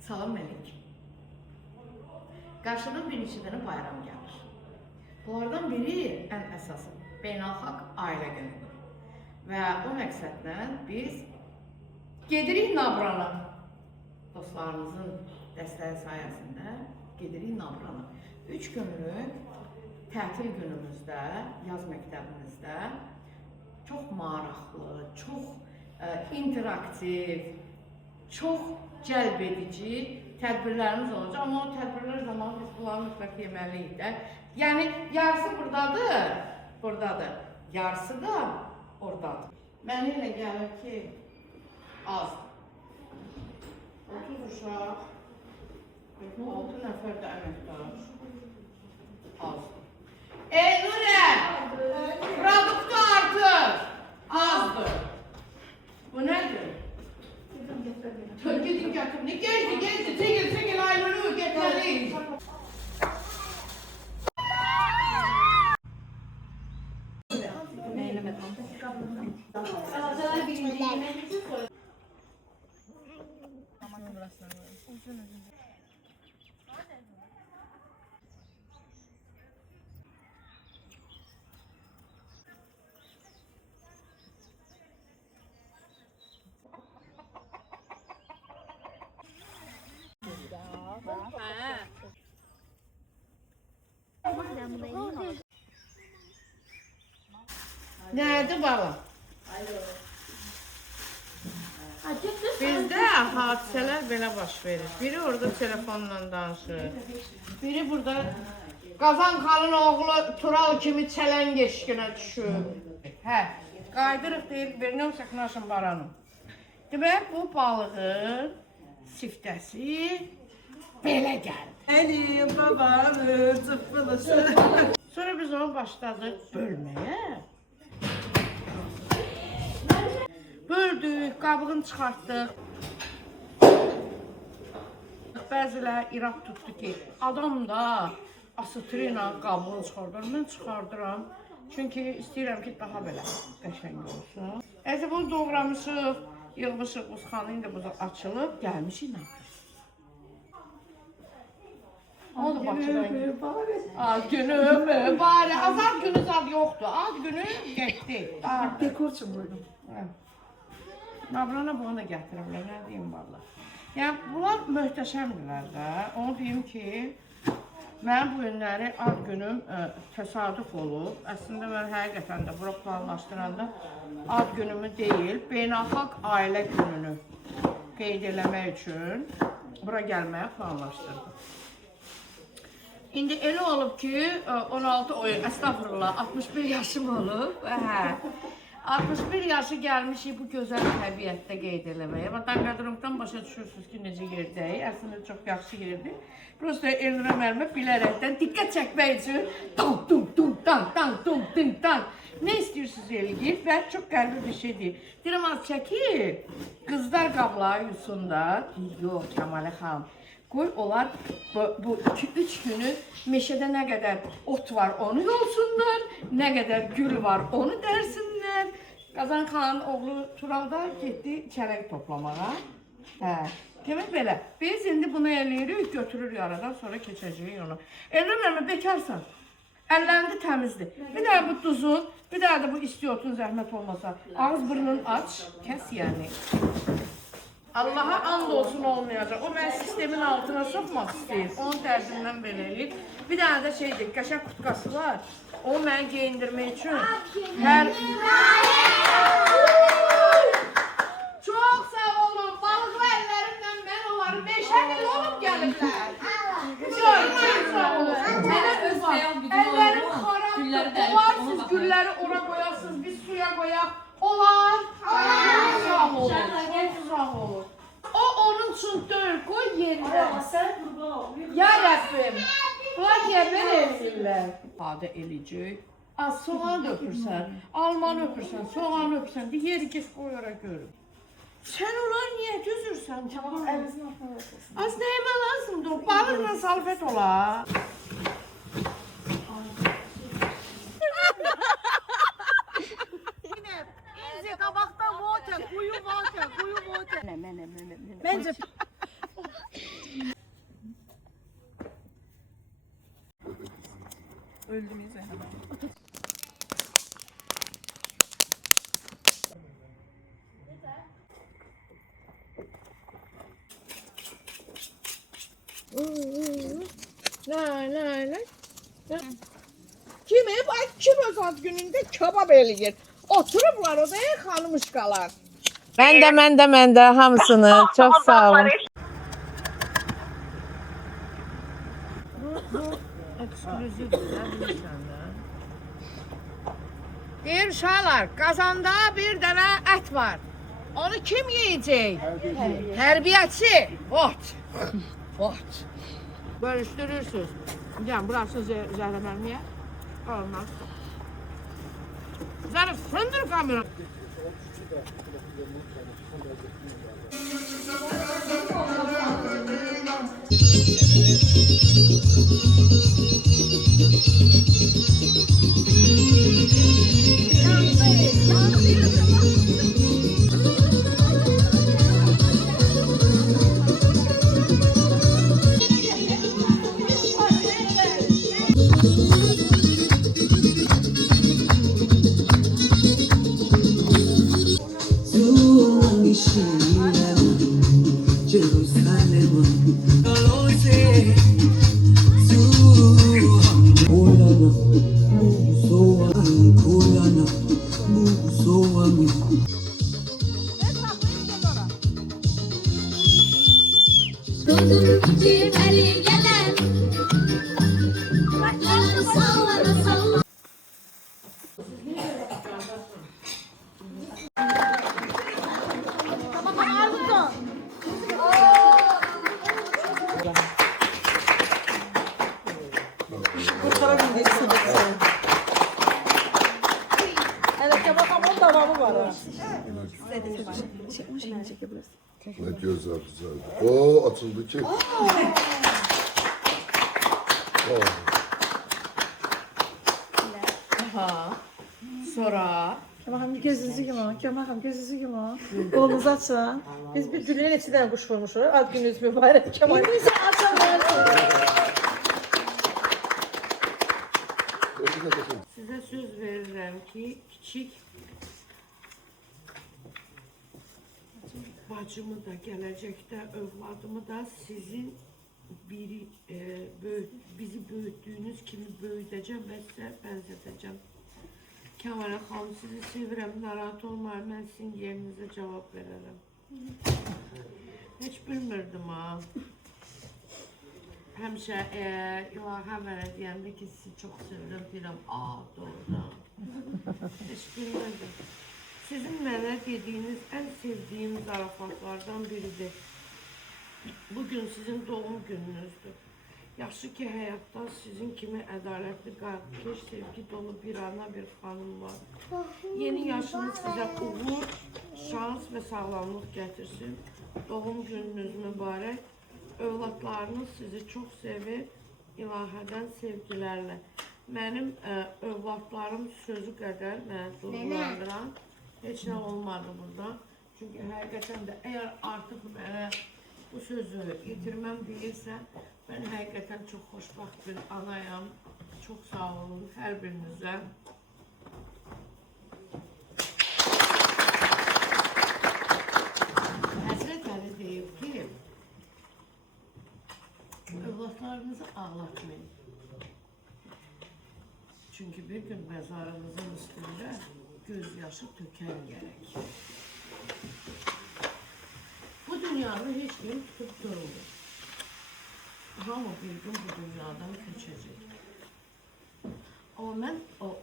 Salam Məlik. Qarşıdan bir neçə dənə bayram gəlir. Bunlardan biri ən əsası beynəlxalq ailə günüdür. Və o məqsədlə biz gedirik Nabrana. Dostlarımızın dəstəyi sayəsində gedirik Nabrana. 3 günlük tətil günümüzdə, yaz məktəbimizdə çox maraqlı, çox interaktiv, çox cəlb edici tədbirlərimiz olacaq. Amma o tədbirlər zamanı biz bunları mütləq yeməliyik də. Yəni, yarısı buradadır, yarısı da oradadır. Mənə elə gəlir ki, azdır. 30 uşaq, 6 nəfər də əməkdar, azdır. Ey Nurə! Produktu artır! Azdır. Bu nədir? Gidin gətirin. Gezdi. Çəkil, ayrılıq, gətirin. Nədir bala? Bizdə hadisələr belə baş verir. Biri orada telefonla danışır. Biri burada Qazan xanın oğlu Tural kimi çələng eşqinə düşür. Hə, qaydırıq deyil, verinin çəknaşın baranım. Demək, bu balığın siftəsi belə gəldi. Əli babanı cıppılısı. Sonra biz onu başladıq bölməyə. Böldük, qabığını çıxartdıq. Bəziləri irad tutdu ki, adam da asıtırı ilə qabığını çıxardır. Mən çıxardıram. Çünki istəyirəm ki, daha belə qəşəng olsun. Əzə bunu doğramışıq, yığmışıq buzxanı, indi buzu açılıb, gəlmişik nə? Oldu Bakıdan. Ad günü mü? Bari, azad günü zad yoxdur. Ad günü getdi. Dekor üçün buyurun. Nabrana bunu da gətiriblər, nə deyim valla. Yəni, bunlar möhtəşəmdirlər də. Onu deyim ki, mənim bu günləri ad günüm təsadüf olub. Əslində, mən həqiqətən də bura planlaşdıranda ad günümü deyil, beynəlxalq ailə gününü qeyd eləmək üçün bura gəlməyə planlaşdırdım. İndi elə olub ki, 16 oyun, əstəğfurullah, 61 yaşım olub. 61 yaşı gəlmişik bu gözəl təbiətdə qeyd eləməyə. Danqadromdan başa düşürsünüz ki, necə yerdəyik. Əslində çox yaxşı yerdir. Prosta Elnura müəllimə bilərəkdən diqqət çəkmək üçün dan. Nə istəyirsiniz eləyir və çox qəribə bir şey deyir. Deyirəm, az çəkil, qızlar qabları yusun da. Yox, Kəmalə xanım. Qoy onlar bu 2-3 günü meşədə nə qədər ot var onu yolsunlar, nə qədər gül var onu dərsinlər. Qazan xanın oğlu Turalda getdi çələng toplamağa. Demək belə, biz indi bunu eləyirik, götürürük aradan, sonra keçəcəyik onu. Elnur bekarsan, əllərində təmizdir. Bir daha bu duzun, bir daha da bu istiotun zəhmət olmasa, ağız burnunu aç, kəs yəni. Allaha and olsun olmayacaq. O mən sistemin altına soxmaq istəyir. Onun tərzindən belə eləyir. Bir dənə də şeydir, qəşəng qutqası var. O mənə geyindirmək üçün hər... Çox sağ olun. Balıqlı əllərimlə mən onları 5 il olub gəlirlər. Çox sağ olun. Əllərim xarabdır. Olar siz gülləri ora qoyarsınız, biz suya qoyaq. Olar. Sağ olun. Çok sağ olun. O onun için değil, koy yerine. Ya Rabbim. Bırak yerden elsinler. Adı eleyecek. Az soğan öpürsən, alman öpürsən, soğan öpürsən. Bir yeri kes koy oraya görün. Sen onlar niye düzürsən? Tamam, elinizin altına bırakırsın. Az neyime lazımdır? Balıqla salfet ola. Qabaqda water, quyu water. Bence Öldüm ya Zeynep. Kim öz ad günündə kebab eləyir? Oturublar odaya xanımışqalar. Mən də hamısını çox sağ olun. Deyir uşaqlar, qazanda bir dənə ət var. Onu kim yeyəcək? Tərbiyəçi. Ot. Ot. Bölüşdürürsünüz. Gəlin, burası zəhləməlmiyə. Olmaz. Zərif, söndür kamera. Cirveli gelen başlarını sallana sallana. Kurtarabildik sıkıntı. Hele kebap onun devamı var ha. Ne gözler güzeldi. Oo açıldı ki. Aha. Sonra Kemal gözünüzü yuma. Kemal gözünüzü yuma. Kolunuzu açın. Biz bir gülün içinden kuş vurmuşuz. Ad gününüz mübarek Kemal. Bizi açın. sizə söz verirəm ki, kiçik bacımı da, gələcəkdə övladımı da sizin bizi böyütdüyünüz kimi böyüdəcəm və sizə bənzədəcəm. Kəmalə xanım, sizi sevirəm, narahat olmayın, mən sizin yerinizə cavab verərəm. Heç bilmirdim ha. Həmişə ilahə mənə deyəndə ki, sizi çox sevirəm, deyirəm, doğrudan. Heç bilmirdim. Sizin mənə dediyiniz ən sevdiyim zarafatlardan biridir. Bugün sizin doğum gününüzdür. Yaxşı ki, həyatda sizin kimi ədalətli, qardeş, sevgi dolu bir ana, bir xanım var. Yeni yaşınız sizə uğur, şans və sağlamlıq gətirsin. Doğum gününüz mübarək. Övladlarınız sizi çox sevir, ilahədən sevgilərlə. Mənim övladlarım sözü qədər mənə duygulandıran heç nə olmadı burada. Çünki həqiqətən də əgər artıq mənə bu sözü yetirməm deyirsə, mən həqiqətən çox xoşbaxt bir anayam. Çox sağ olun hər birinizə. Həzrət Əli deyib ki, övladlarınızı ağlatmayın. Çünkü bir gün mezarınızın üstünde gözyaşı töken gerek. Bu dünyada hiç kim tutup durmuyor. Ama bir gün bu dünyadan köçecek. Ama ben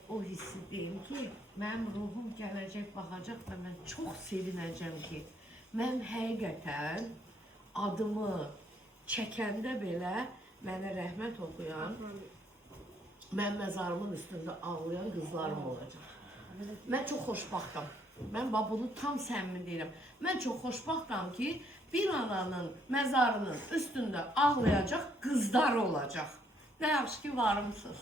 o hissi deyim ki, benim ruhum gelecek, bakacak ve ben çok sevineceğim ki, ben həqiqətən adımı çəkəndə belə mənə rəhmət okuyan, mən məzarımın üstündə ağlayan qızlarım olacaq. Mən çox xoşbaxtam. Mən bunu tam səmimi deyirəm. Mən çox xoşbaxtam ki, bir ananın məzarının üstündə ağlayacaq qızlar olacaq. Nə yaxşı ki, varımsınız.